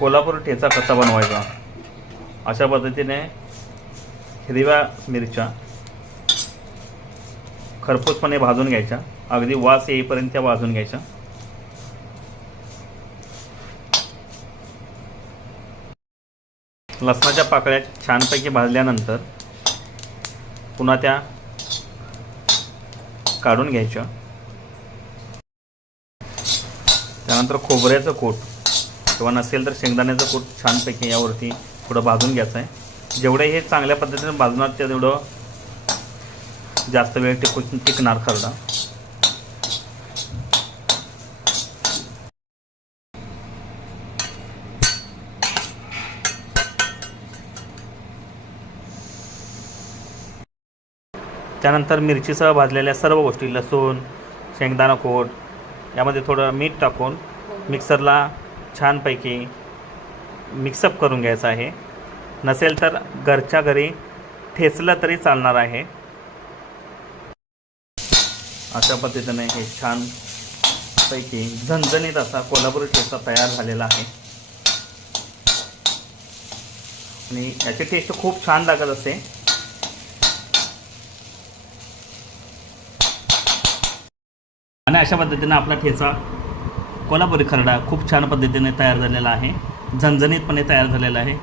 कोल्हापूर ठेचा कसा बनवायचा? अशा पद्धतीने हिरव्या मिरच्या खरपूसपणे भाजून घ्यायच्या. अगदी वास येईपर्यंत त्या भाजून घ्यायच्या. लसणाच्या पाकळ्या छानपैकी भाजल्यानंतर पुन्हा त्या काढून घ्यायच्या. त्यानंतर खोबऱ्याचं कोट. किंवा नसेल तर शेंगदाण्याचं कूट छानपैकी यावरती थोडं भाजून घ्यायचं आहे. जेवढे हे चांगल्या पद्धतीने भाजणार तेवढं जास्त वेळ टिकून टिकणार खरडा. त्यानंतर मिरचीसह भाजलेल्या सर्व गोष्टी लसूण शेंगदाणा कोट यामध्ये थोडं मीठ टाकून मिक्सरला छानपैकी मिक्सअप करून घ्यायचं आहे. नसेल तर घरच्या घरी ठेचलं तरी चालणार आहे. अशा पद्धतीने हे छान पैकी झणझणीत असा कोल्हापुरी ठेचा तयार झालेला आहे. आणि याची टेस्ट खूप छान लागत असते आणि अशा पद्धतीने आपला ठेचा कोल्हापुरी खरडा खूप छान पद्धतीने तयार झालेला आहे. झणझणीतपणे तयार झालेला आहे.